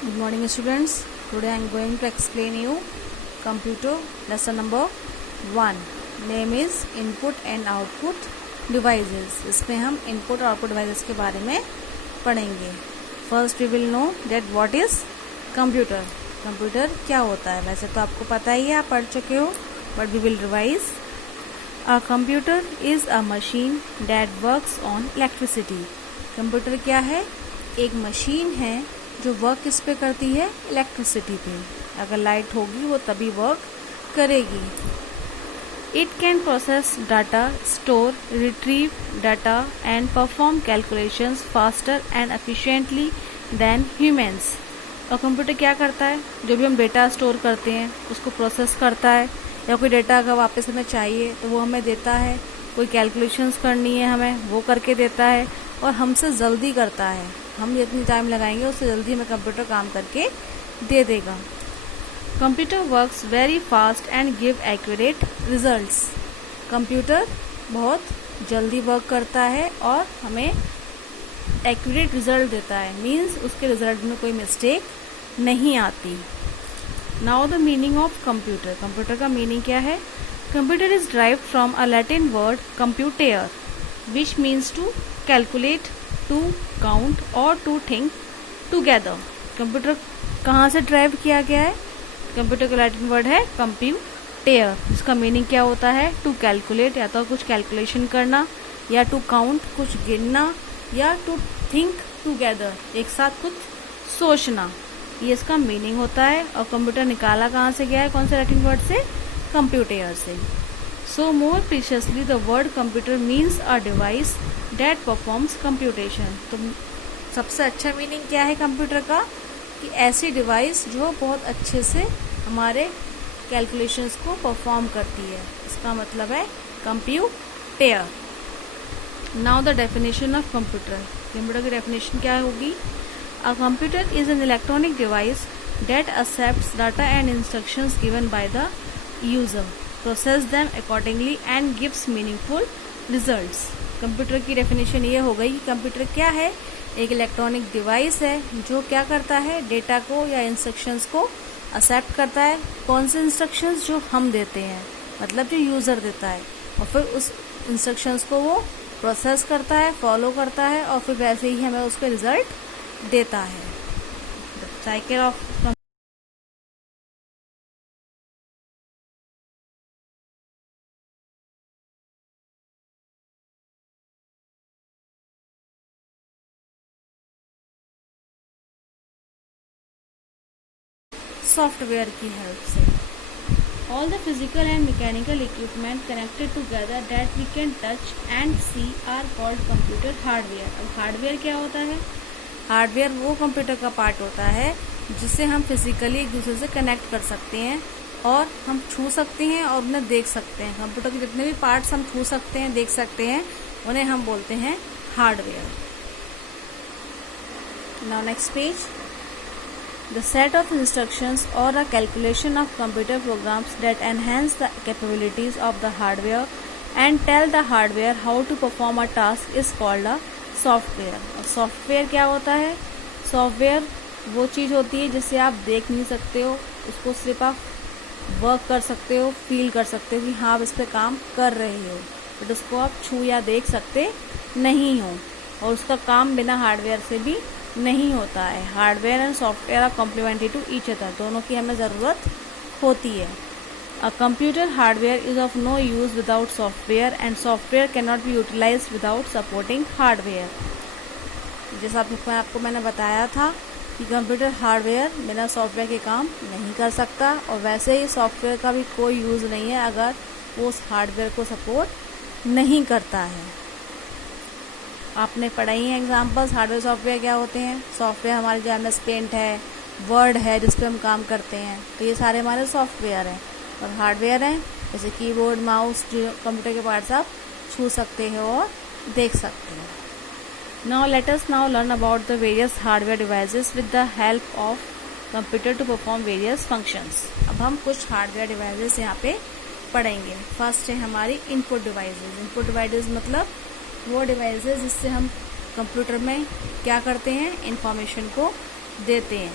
Good morning students. Today I am going to explain you computer lesson number 1. Name is input and output devices. इसमें हम input और output devices के बारे में पढ़ेंगे. First we will know that what is computer. Computer क्या होता है? वैसे तो आपको पता ही है, आप पढ़ चुके हो, but we will revise. A computer is a machine that works on electricity. Computer क्या है? एक मशीन है जो वर्क किस पे करती है? इलेक्ट्रिसिटी पे. अगर लाइट होगी वो तभी वर्क करेगी. It can process data, store, retrieve data and perform calculations faster and efficiently then humans. और कंप्यूटर क्या करता है? जो भी हम डेटा स्टोर करते हैं उसको प्रोसेस करता है, या कोई डेटा अगर वापस हमें चाहिए तो वो हमें देता है. कोई कैलकुलेशंस करनी है हमें, वो करके देता है और हमसे जल्दी करता है. हम जितनी टाइम लगाएंगे उससे जल्दी हमें कंप्यूटर काम करके दे देगा. Computer works very fast and give accurate results. Computer बहुत जल्दी वर्क करता है और हमें एक्यूरेट रिजल्ट देता है. मीन्स उसके रिजल्ट में कोई मिस्टेक नहीं आती. Now the meaning of computer. Computer का मीनिंग क्या है? Computer is derived from a Latin word computare which means to calculate, to count और टू थिंक टूगेदर. कंप्यूटर कहाँ से ड्राइव किया गया है? कंप्यूटर का लैटिन वर्ड है कंप्यूटेयर. इसका मीनिंग क्या होता है? टू कैलकुलेट, या तो कुछ कैलकुलेशन करना, या टू काउंट, कुछ गिनना, या टू थिंक टूगेदर, एक साथ कुछ सोचना. ये इसका मीनिंग होता है. और कंप्यूटर निकाला कहाँ से गया है? कौन से लैटिन वर्ड से? कंप्यूटेयर से. So more precisely the word computer means a device that performs computation. तो सबसे अच्छा मीनिंग क्या है कंप्यूटर का? कि ऐसी डिवाइस जो बहुत अच्छे से हमारे कैलकुलेशंस को परफॉर्म करती है. इसका मतलब है computare. Now the definition of computer. Computer की डेफिनेशन क्या होगी? A computer is an electronic device that accepts data and instructions given by the user, process them accordingly and gives meaningful results. Computer की definition ये हो गई कि computer क्या है? एक इलेक्ट्रॉनिक डिवाइस है जो क्या करता है? डेटा को या इंस्ट्रक्शंस को एक्सेप्ट करता है. कौन से इंस्ट्रक्शंस? जो हम देते हैं, मतलब जो यूज़र देता है, और फिर उस इंस्ट्रक्शंस को वो प्रोसेस करता है, फॉलो करता है, और फिर वैसे ही हमें उसका रिजल्ट देता है. साइकिल ऑफ सॉफ्टवेयर की हेल्प से. All the physical and mechanical equipment connected together that we can touch and see are called computer hardware. अब हार्डवेयर क्या होता है? हार्डवेयर वो कंप्यूटर का पार्ट होता है जिससे हम फिजिकली एक दूसरे से कनेक्ट कर सकते हैं और हम छू सकते हैं और उन्हें देख सकते हैं. कंप्यूटर के जितने भी पार्ट्स हम छू सकते हैं, देख सकते हैं, उन्हें हम बोलते हैं hardware. Now next page. The set of instructions or a calculation of computer programs that enhance the capabilities of the hardware and tell the hardware how to perform a task is called a software. और software क्या होता है? Software वो चीज़ होती है जिसे आप देख नहीं सकते हो, उसको सिर्फ आप वर्क कर सकते हो, फील कर सकते हो कि हाँ आप इस पर काम कर रहे हो, बट उसको आप छू या देख सकते नहीं हो. और उसका काम बिना हार्डवेयर से भी नहीं होता है. Hardware and software are complementary to each other. दोनों की हमें ज़रूरत होती है. A computer hardware is of no use without software and software can not be utilise without supporting hardware. जैसा आपको मैंने बताया था कि कंप्यूटर हार्डवेयर बिना सॉफ्टवेयर के काम नहीं कर सकता, और वैसे ही सॉफ्टवेयर का भी कोई यूज़ नहीं है अगर वो उस हार्डवेयर को सपोर्ट नहीं करता है. आपने पढ़ाई हैं एग्जाम्पल्स. हार्डवेयर सॉफ्टवेयर क्या होते हैं? सॉफ्टवेयर हमारे जो MS पेंट है, वर्ड है, जिस पे हम काम करते हैं, तो ये सारे हमारे सॉफ्टवेयर हैं. और हार्डवेयर हैं जैसे कीबोर्ड, माउस, जो कंप्यूटर के पार्ट्स आप छू सकते हो और देख सकते हो. Now let us now learn about the various hardware devices with the help of computer to perform various functions. अब हम कुछ हार्डवेयर डिवाइसेस यहाँ पे पढ़ेंगे. फर्स्ट है हमारी इनपुट डिवाइसेस. इनपुट डिवाइसेस मतलब वो डिवाइसेस जिससे हम कंप्यूटर में क्या करते हैं? इंफॉर्मेशन को देते हैं.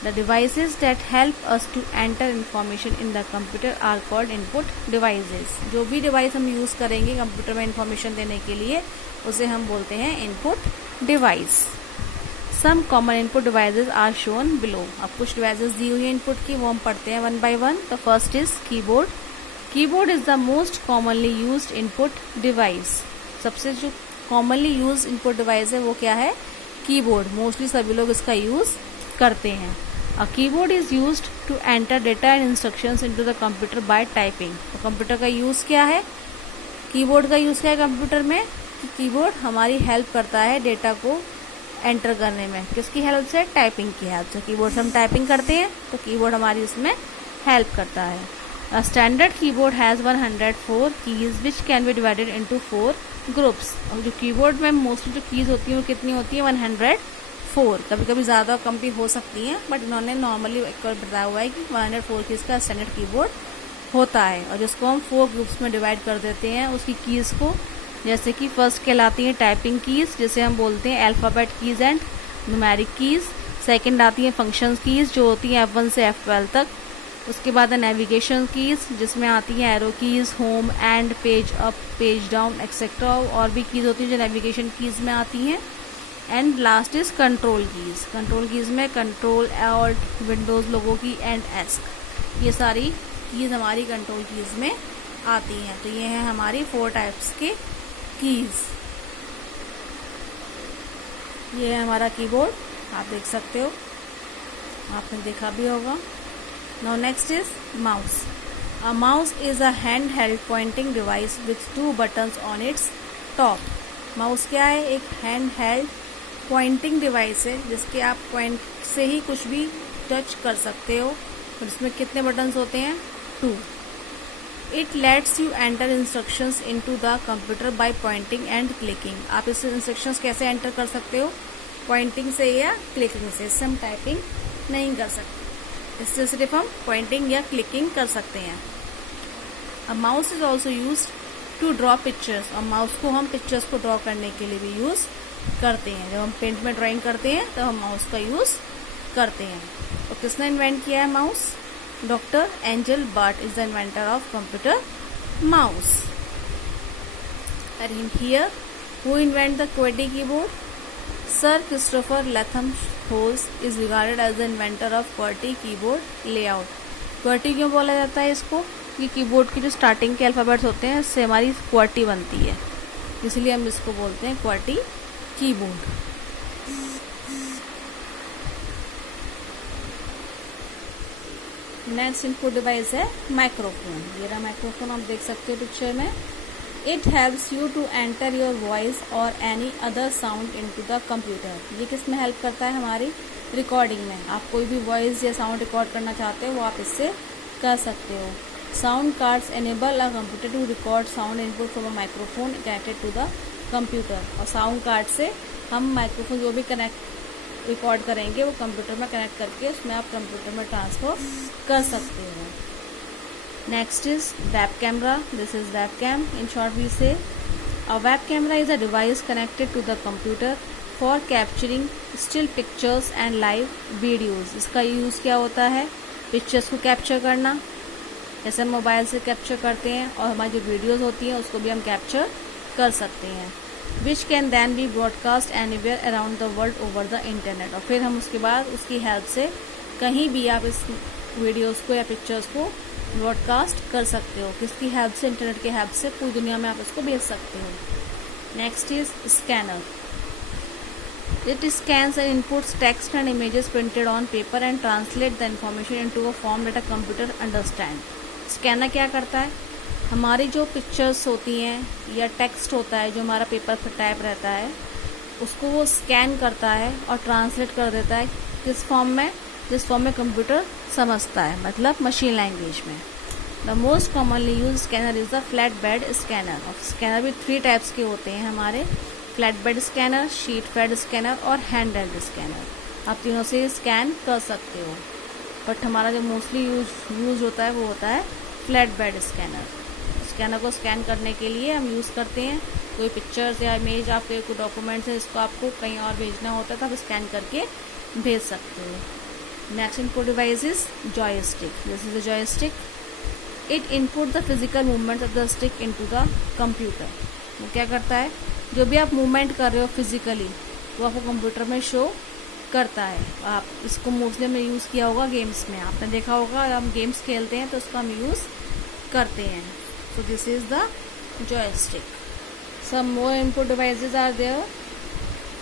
The devices that help us to enter information in the computer are called input devices. जो भी डिवाइस हम यूज़ करेंगे कंप्यूटर में इंफॉर्मेशन देने के लिए उसे हम बोलते हैं input device. Some common input devices are shown below. अब कुछ डिवाइसेस दी हुई है इनपुट की, वो हम पढ़ते हैं one by one. The first is keyboard. Keyboard is the most commonly used input device. सबसे जो commonly used input device है वो क्या है? कीबोर्ड. मोस्टली सभी लोग इसका यूज़ करते हैं. A keyboard is used to enter data and instructions into the computer by typing. तो कंप्यूटर का यूज़ क्या है? कीबोर्ड का यूज़ क्या है कंप्यूटर में? कीबोर्ड हमारी हेल्प करता है डेटा को एंटर करने में. किसकी हेल्प से? टाइपिंग की हेल्प से. कीबोर्ड से हम टाइपिंग करते हैं तो कीबोर्ड हमारी उसमें हेल्प करता है. A standard keyboard has 104 keys which can be divided into 4 groups. और जो कीबोर्ड में मोस्टली जो कीज़ होती हैं वो कितनी होती है? 104. कभी कभी ज़्यादा कम भी हो सकती हैं, बट इन्होंने नॉर्मली एक बार बताया हुआ है कि 104 कीज़ का स्टैंडर्ड कीबोर्ड होता है. और जिसको हम 4 ग्रुप्स में डिवाइड कर देते हैं उसकी कीज़ को. जैसे कि फर्स्ट कहलाती हैं टाइपिंग कीज़, जिसे हम बोलते हैं alphabet keys and numeric keys. Second आती हैं फंक्शन कीज़ जो होती हैं F1 से F12 तक. उसके बाद है नेविगेशन कीज़ जिसमें आती हैं arrow keys, home, and, page up, page down etcetera. और भी कीज़ होती हैं जो नेविगेशन कीज़ में आती हैं. And last is control keys. Control keys में कंट्रोल, ऑल्ट, विंडोज़ लोगों की, एंड एस्क. ये सारी कीज़ हमारी कंट्रोल कीज़ में आती हैं. तो ये हैं हमारी 4 टाइप्स के कीज़. ये है हमारा कीबोर्ड, आप देख सकते हो, आपने देखा भी होगा. Now next is mouse. A mouse is a hand held pointing device with 2 buttons on its top. Mouse क्या है? एक हैंड हेल्ड पॉइंटिंग डिवाइस है जिसके आप पॉइंट से ही कुछ भी टच कर सकते हो. और इसमें कितने बटन्स होते हैं? 2. It lets you enter instructions into the computer by pointing and clicking. आप इस इंस्ट्रक्शंस कैसे एंटर कर सकते हो? पॉइंटिंग से या क्लिकिंग से. इससे हम टाइपिंग नहीं कर सकते, इससे सिर्फ हम पॉइंटिंग या क्लिकिंग कर सकते हैं. A mouse is also use to draw pictures. और माउस को हम पिक्चर्स को ड्रॉ करने के लिए भी यूज़ करते हैं. जब हम पेंट में ड्राइंग करते हैं तो हम माउस का यूज़ करते हैं. और किसने इन्वेंट किया है mouse? Doctor Engelbart is the inventor of computer mouse. And here who invent the QWERTY keyboard? Sir Christopher Latham Sholes is regarded as the inventor of QWERTY keyboard layout. QWERTY क्यों बोला जाता है इसको? कि keyboard की जो starting के alphabets होते हैं उससे हमारी QWERTY बनती है, इसलिए हम इसको बोलते हैं QWERTY keyboard. Next input device है माइक्रोफोन. ये रहा माइक्रोफोन, आप देख सकते हो पिक्चर में. It helps you to enter your voice और any other sound into the computer. ये किस में हेल्प करता है? हमारी रिकॉर्डिंग में. आप कोई भी वॉइस या साउंड रिकॉर्ड करना चाहते हो वो आप इससे कर सकते हो. Sound cards enable a computer to record sound input from a microphone connected to the computer. और साउंड कार्ड से हम माइक्रोफोन जो भी रिकॉर्ड करेंगे वो कंप्यूटर में कनेक्ट करके उसमें आप कंप्यूटर में ट्रांसफर कर सकते हो. Next is web camera. This is web cam. In short we say a web camera is a device connected to the computer for capturing still pictures and live videos. इसका use क्या होता है? Pictures को capture करना, जैसे हम mobile से capture करते हैं, और हमारी जो वीडियोज़ होती हैं उसको भी हम कैप्चर कर सकते हैं. Which can then be broadcast anywhere around the world over the internet. और फिर हम उसके बाद उसकी हेल्प से कहीं भी आप इस वीडियोज़ को या पिक्चर्स को ब्रॉडकास्ट कर सकते हो. किसकी हेल्प से? इंटरनेट की हेल्प से पूरी दुनिया में आप इसको भेज सकते हो. Next is scanner. It scans and inputs text and images printed on paper and translate the information into a form that a computer understand. Scanner क्या करता है? हमारी जो पिक्चर्स होती हैं या टेक्स्ट होता है जो हमारा पेपर पर टाइप रहता है उसको वो स्कैन करता है और ट्रांसलेट कर देता है किस फॉर्म में? जिस फॉर्म में कंप्यूटर समझता है, मतलब मशीन लैंग्वेज में. The most commonly use scanner is the flat bed scanner. और स्कैनर भी 3 टाइप्स के होते हैं हमारे. Flat bed scanner, sheet fed scanner और हैंड हेल्ड स्कैनर. आप तीनों से स्कैन कर सकते हो, बट हमारा जो मोस्टली यूज होता है वो होता है फ्लैट बेड स्कैनर. स्कैनर को स्कैन करने के लिए हम यूज़ करते हैं कोई पिक्चर्स या इमेज, आपके कोई डॉक्यूमेंट्स है इसको आपको कहीं और भेजना होता है तो आप स्कैन करके भेज सकते हो. Next input device is joystick. This is a joystick. It input the physical movement of the stick into the computer. वो क्या करता है, जो भी आप मूवमेंट कर रहे हो फिजिकली वो आपको कंप्यूटर में शो करता है. आप इसको मोस्टली हमने यूज़ किया होगा गेम्स में. आपने देखा होगा हम गेम्स खेलते हैं तो उसका हम यूज़ करते हैं. So this is the joystick. Some more input devices are there.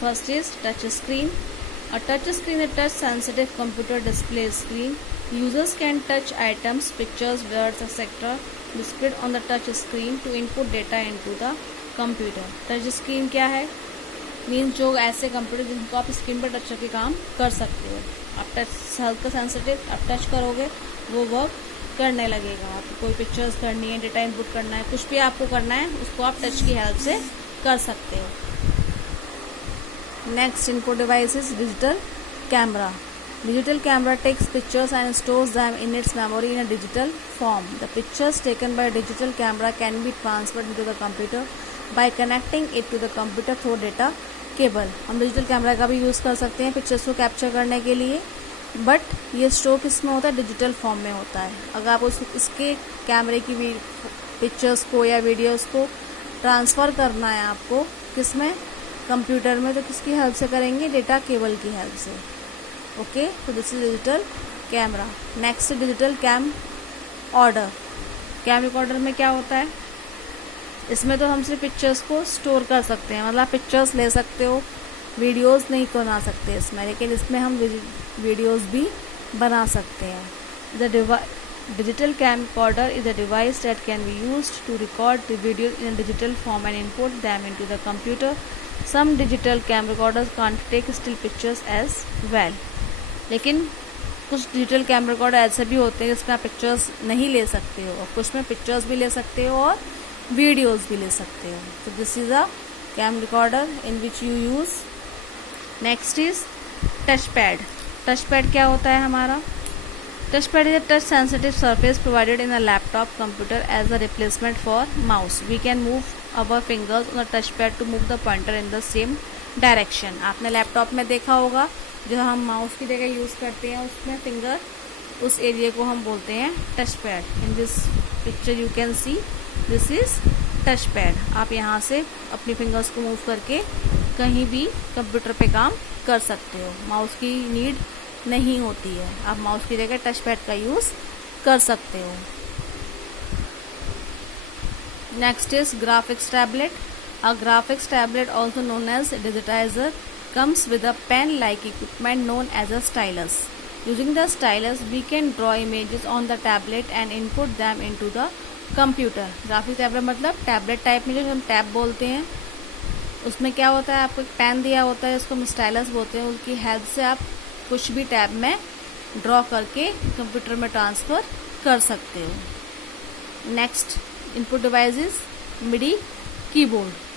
First is touch screen. A touch screen is a touch sensitive computer display screen. Users can touch items, pictures, words, etc. displayed on the touch screen to input data into the computer. Touch screen क्या है? Means जो ऐसे computer जिनको आप screen पर touch करके काम कर सकते हो. आप टच हल्का सेंसिटिव आप टच करोगे वो वर्क करने लगेगा. आपको कोई पिक्चर्स करनी है, डेटा इनपुट करना है, कुछ भी आपको करना है उसको आप टच की हेल्प से कर सकते हो. Next input device is digital camera. Digital camera takes pictures and stores them in its memory in a digital form. The pictures taken by a digital camera can be transferred into the computer by connecting it to the computer through data cable. हम digital camera का भी use कर सकते हैं pictures को capture करने के लिए, बट ये स्टोर किस में होता है, डिजिटल फॉर्म में होता है. अगर आप इसके कैमरे की भी पिक्चर्स को या वीडियोस को ट्रांसफ़र करना है आपको किस में, कंप्यूटर में, तो किसकी हेल्प से करेंगे, डेटा केबल की हेल्प से. ओके, तो this is digital camera. Next digital camcorder. Cam recorder में क्या होता है, इसमें तो हम सिर्फ पिक्चर्स को स्टोर कर सकते हैं, मतलब पिक्चर्स ले सकते हो, वीडियोस नहीं बना सकते इसमें, लेकिन इसमें हम वीडियोस भी बना सकते हैं. The digital camcorder is a device that can be used to record the video in a digital form and input them into the computer. Some digital camcorders can't take still pictures as well. लेकिन कुछ digital कैमराकॉर्डर ऐसे भी होते हैं जिसमें आप pictures नहीं ले सकते हो, और कुछ में पिक्चर्स भी ले सकते हो और वीडियोस भी ले सकते हो. तो this is a cam recorder in which you use. Next is touch pad. Touch pad क्या होता है हमारा, touchpad is a touch sensitive surface provided in a laptop computer as a replacement for mouse. We can move our fingers on the touchpad to move the pointer in the same direction. आपने laptop में देखा होगा जो हम mouse की जगह use करते हैं उसमें फिंगर, उस एरिया को हम बोलते हैं touch pad. In this picture you can see this is touch pad. आप यहाँ से अपनी फिंगर्स को मूव करके कहीं भी कंप्यूटर पे काम कर सकते हो. माउस की नीड नहीं होती है, आप माउस की जगह टच पैड का यूज़ कर सकते हो. Next is graphics tablet. A graphics tablet also known as digitiser comes with a pen-like equipment known as a stylus. Using the stylus, we can draw images on the tablet and input them into the computer. Graphics tablet मतलब tablet type में जो हम tab बोलते हैं, उसमें क्या होता है, आपको एक पेन दिया होता है, उसको हम स्टाइलस बोलते हैं. उसकी हेल्प से आप कुछ भी टैब में ड्रॉ करके कंप्यूटर में ट्रांसफ़र कर सकते हो. Next input device is MIDI keyboard.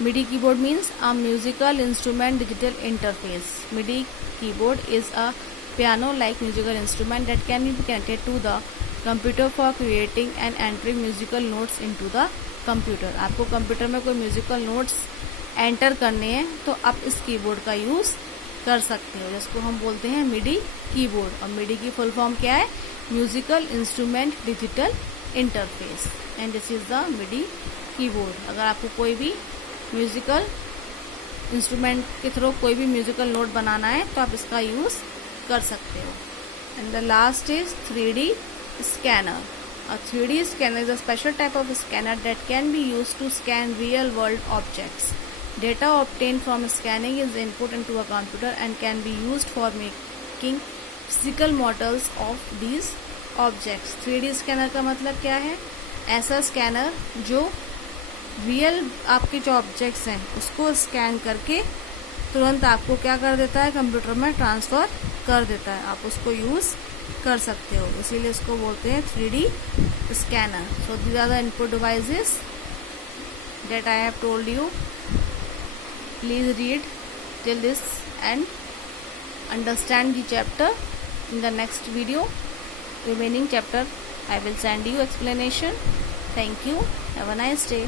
MIDI keyboard means a musical instrument digital interface. MIDI keyboard is a piano-like musical instrument that can be connected to the computer for creating and entering musical notes into the computer. आपको computer में कोई musical notes enter करने हैं तो आप इस keyboard का use कर सकते हो, जिसको हम बोलते हैं MIDI कीबोर्ड. और MIDI की फुल फॉर्म क्या है, musical instrument digital interface, and this is the MIDI keyboard. अगर आपको कोई भी म्यूजिकल इंस्ट्रूमेंट के थ्रू कोई भी म्यूजिकल नोट बनाना है तो आप इसका यूज़ कर सकते हो. And the last is 3D scanner. A 3D scanner is a special type of scanner that can be used to scan real world objects. Data obtained from scanning is input into a computer and can be used for making physical models of these objects. 3D scanner का मतलब क्या है, ऐसा scanner जो real आपके जो objects हैं उसको स्कैन करके तुरंत आपको क्या कर देता है, कंप्यूटर में ट्रांसफ़र कर देता है. आप उसको यूज़ कर सकते हो, इसीलिए इसको बोलते हैं 3D scanner. So these are the input devices that I have told you. Please read till this and understand the chapter. In the next video remaining chapter I will send you explanation. Thank you. Have a nice day.